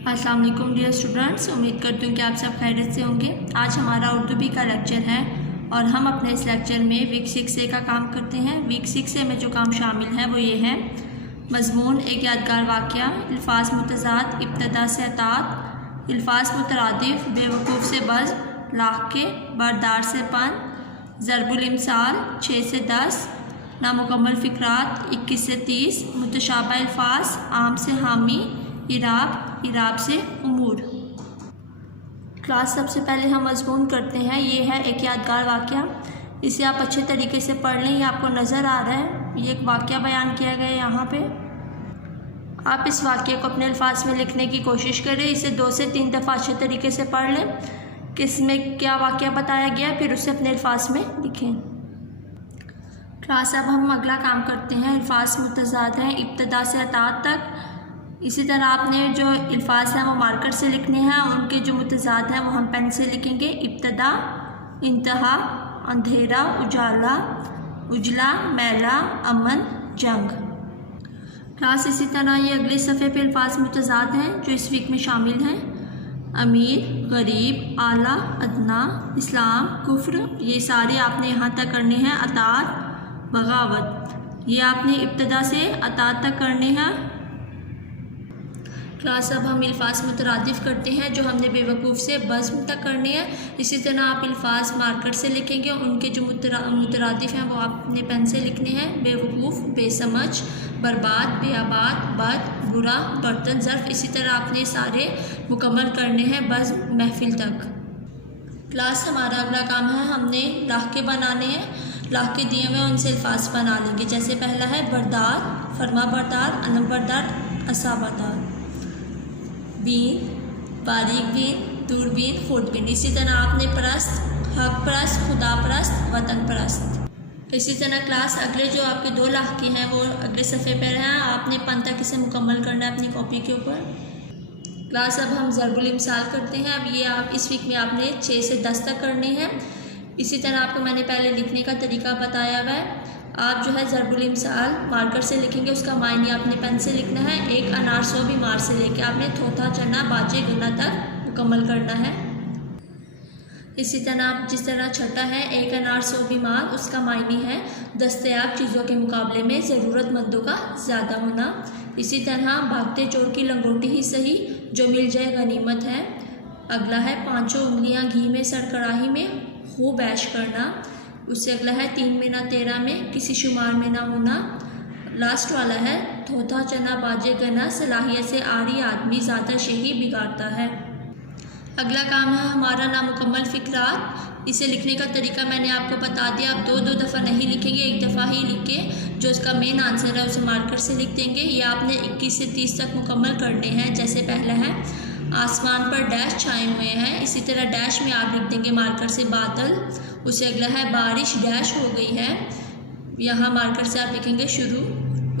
अस्सलाम वालेकुम dear students, उम्मीद करती हूँ कि आप सब खैरियत से होंगे। आज हमारा उर्दू भी का लेक्चर है और हम अपने इस लेक्चर में वीक 6A का काम करते हैं। वीक 6A में जो काम शामिल है वो ये है: मज़मून एक यादगार वाक़या, अल्फाज मुतज़ाद इब्तदा से अतात, अल्फाज मुतरादिफ बेवकूफ़ से बज़, लाक़े बरदार से पन, ज़रबुल इमसाल 6 से 10, नामुकम्मल फ़िक्रात 21 से 30, मुतशाबह अल्फाज आम से हामी, इराब से उमूर। क्लास सबसे पहले हम मज़मून करते हैं। ये है एक यादगार वाक़या, इसे आप अच्छे तरीके से पढ़ लें। ये आपको नज़र आ रहा है, ये एक वाक़या बयान किया गया है यहाँ पे। आप इस वाक़ये को अपने अल्फाज में लिखने की कोशिश करें। इसे 2 से 3 दफ़ा अच्छे तरीके से पढ़ लें कि इसमें क्या वाक़या बताया गया, फिर उसे अपने अल्फाज में लिखें। क्लास अब हम अगला काम करते हैं। अल्फाज मुतज़ाद हैं इब्तदा से अतात तक। इसी तरह आपने जो अल्फाज हैं वो मार्कर से लिखने हैं, उनके जो मुतज़ाद हैं वो हम पेन से लिखेंगे। इब्तदा, इंतहा, अंधेरा, उजाला, उजला, मैला, अमन, जंग। क्लास इसी तरह ये अगले सफ़े पे अल्फाज मुतज़ाद हैं जो इस वीक में शामिल हैं: अमीर, गरीब, आला, अदना, इस्लाम, कुफ्र। ये सारे आपने यहाँ तक करने हैं। अतात, बगावत, ये आपने इब्तदा से अतात तक करने हैं। क्लास अब हम अल्फाज मुतरादिफ करते हैं जो हमने बेवकूफ़ से बज़्म तक करने हैं। इसी तरह आप अल्फाज मार्कर से लिखेंगे, उनके जो मुतरादिफ हैं वो आपने पेन से लिखने हैं: बेवकूफ़, बेसमझ, बर्बाद, बेआबाद, बद, बुरा, बर्तन, ज़र्फ़। इसी तरह आपने सारे मुकम्मल करने हैं बज़्म महफिल तक। क्लास हमारा अगला काम है, हमने लाक़े बनाने हैं। लाक़े दिए हुए उनसे अल्फाज बना लेंगे। जैसे पहला है बरदार, फरमा बरदार, अलम बरदार, असाबदार। बीन, बारीक बीन, दूरबीन, खुर्दबीन। इसी तरह आपने परस्त, हक परस्त, खुदा परस्त, वतन परस्त। इसी तरह क्लास अगले जो आपके 2 लाक़े हैं वो अगले सफ़े पर हैं। आपने पन तक इसे मुकम्मल करना है अपनी कॉपी के ऊपर। क्लास अब हम ज़रबुल इमसाल करते हैं। अब ये आप इस वीक में आपने 6 से 10 तक करने हैं। इसी तरह आपको मैंने पहले लिखने का तरीका बताया हुआ है। आप जो है ज़रबुल इमसाल मार्कर से लिखेंगे, उसका मायने आपने पेन से लिखना है। एक अनार 100 बीमार से लेके आपने थोथा चना बाजे गुना तक मुकम्मल करना है। इसी तरह आप जिस तरह छठा है एक अनार 100 बीमार, उसका मायने है दस्तयाब चीज़ों के मुकाबले में ज़रूरतमंदों का ज़्यादा होना। इसी तरह भागते चोर की लंगोटी ही सही, जो मिल जाए गनीमत है। अगला है 5 उंगलियां घी में सड़ कढ़ाई में, खूब ऐश करना। उससे अगला है 3 में ना 13 में, किसी शुमार में ना होना। लास्ट वाला है थोथा चना बाजे गना, सलाहियत से आरी आदमी ज़्यादा शही बिगाड़ता है। अगला काम है हमारा नामुकम्मल फ़िक्रात। इसे लिखने का तरीका मैंने आपको बता दिया। आप 2 दफ़ा नहीं लिखेंगे, एक दफ़ा ही लिख के जो उसका मेन आंसर है उसे मार्कर से लिख देंगे। ये आपने 21 से 30 तक मुकम्मल करने हैं। जैसे पहला है आसमान पर डैश छाए हुए हैं, इसी तरह डैश में आप लिख देंगे मार्कर से बादल। उसे अगला है बारिश डैश हो गई है, यहाँ मार्कर से आप लिखेंगे शुरू।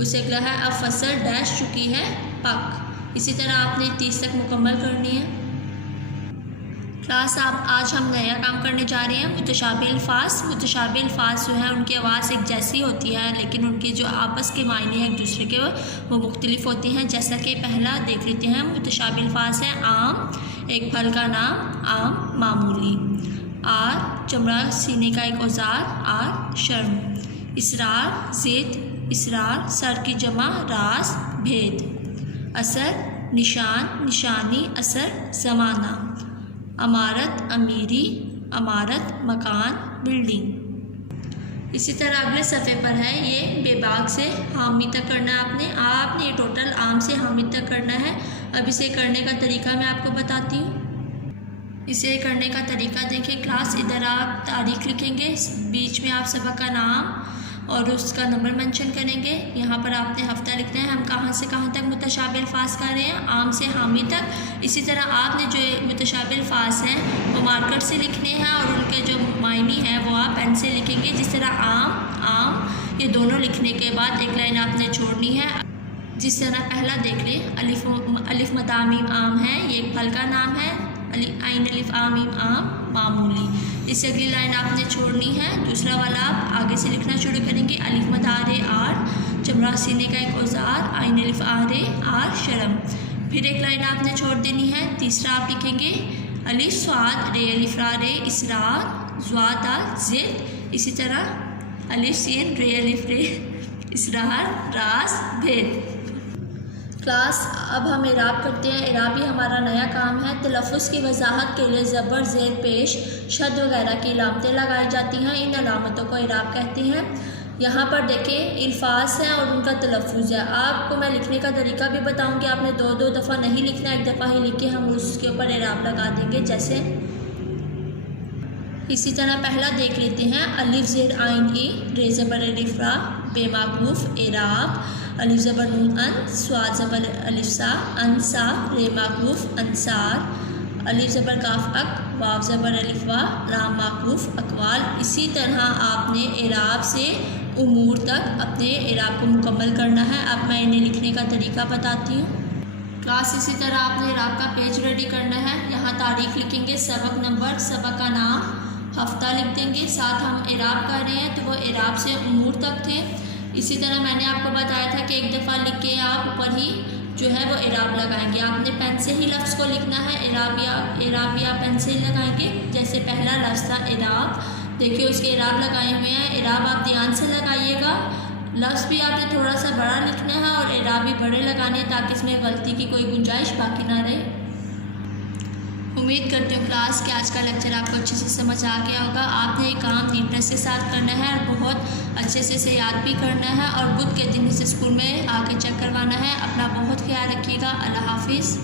उसे अगला है अब फसल डैश चुकी है पक। इसी तरह आपने 30 तक मुकम्मल करनी है। क्लास आज हम नया काम करने जा रहे हैं, मुतशाबिह अल्फाज। मुतशाबिह अल्फाज जो है उनकी आवाज़ एक जैसी होती है, लेकिन उनके जो आपस के मायने हैं एक दूसरे के वो मुख्तलिफ होते हैं। जैसा कि पहला देख लेते हैं। मुतशाबिह अल्फाज है आम, एक फल का नाम आम, मामूली। आर, चमड़ा सीने का एक औजार आर, शर्म। इसरार, ज़िद, इसरार, सर की जमा राज, भेद। असर, निशान, निशानी, असर, ज़माना। अमारत, अमीरी, अमारत, मकान, बिल्डिंग। इसी तरह अगले सफ़े पर है ये बेबाक से हामी तक करना है आपने ये टोटल आम से हामी तक करना है। अब इसे करने का तरीका मैं आपको बताती हूँ। इसे करने का तरीका देखें क्लास। इधर आप तारीख लिखेंगे, बीच में आप सबक का नाम और उसका नंबर मेंशन करेंगे। यहाँ पर आपने हफ्ता लिखना है। हम कहाँ से कहाँ तक मुतशाबिह अल्फाज कर रहे हैं, आम से हामी तक। इसी तरह आपने जो मुतशाबिह अल्फाज हैं वो मार्कर से लिखने हैं और उनके जो मायने हैं वो आप पेन से लिखेंगे। जिस तरह आम आम, ये दोनों लिखने के बाद एक लाइन आपने छोड़नी है। जिस तरह पहला देख लें, अलिफ मद मीम आम है, ये एक फल का नाम है। आइन अलिफ आमीम आम, मामूली। इससे अगली लाइन आपने छोड़नी है। दूसरा वाला आप आगे से लिखना शुरू करेंगे। अलिफ मद आर, चमड़ा सीने का एक औजार, आइन अलिफ आर, शर्म। फिर एक लाइन आपने छोड़ देनी है। तीसरा आप लिखेंगे अलिफ स्वाद रे अलिफ रा रे इसरार ज़्वा दाल ज़ेद। इसी तरह अलिफ सीन रे अलिफ रे इसरार रास भेद। क्लास अब हम इराब करते हैं। इराब ही हमारा नया काम है। तलफ़्फ़ुज़ की वजाहत के लिए ज़बर ज़ेर पेश शद वगैरह की अलामतें लगाई जाती हैं। इन अलामतों को इराब कहते हैं। यहाँ पर देखें अल्फाज हैं और उनका तलफ़्फ़ुज़ है। आपको मैं लिखने का तरीका भी बताऊँगी। आपने दो दफ़ा नहीं लिखना, एक दफ़ा ही लिख के हम उसके ऊपर इराब लगा देंगे। जैसे इसी तरह पहला देख लेते हैं। अलिफ ज़ेर आइन ई रे ज़बर अलिफ रा बेमाकूफ इराब। अलिफ ज़बर नून अन स्वाद ज़बर अलिफ सा अनसा रे माकूफ अंसार। अलिफ ज़बर काफ अक वाव ज़बर अलिफ वा लाम माकूफ अकवाल। इसी तरह आपने इराब से उमूर तक अपने इराब को मुकम्मल करना है। अब मैं इन्हें लिखने का तरीका बताती हूँ। क्लास इसी तरह आपने इराब का पेज रेडी करना है। यहाँ तारीख लिखेंगे, सबक नंबर, सबक का नाम, हफ्ता लिख देंगे। साथ हम इराब कर रहे हैं तो वो इराब से उमूर तक थे। इसी तरह मैंने आपको बताया था कि एक दफ़ा लिख के आप ऊपर ही जो है वो इराब लगाएंगे। आपने पेन से ही लफ्ज़ को लिखना है। इराब या पेन से ही लगाएंगे। जैसे पहला लफ्ज़ था इराब, देखिए उसके इराब लगाए हुए हैं। इराब आप ध्यान से लगाइएगा। लफ्ज़ भी आपने थोड़ा सा बड़ा लिखना है और इराब भी बड़े लगाने हैं ताकि इसमें गलती की कोई गुंजाइश बाकी ना रहे। उम्मीद करती हूँ क्लास कि आज का लेक्चर आपको अच्छे से समझ आ गया होगा। आपने ये काम नीटनेस के साथ करना है और बहुत अच्छे से इसे याद भी करना है और बुध के दिन इसे स्कूल में आके चेक करवाना है। अपना बहुत ख्याल रखिएगा। अल्लाह हाफिज़।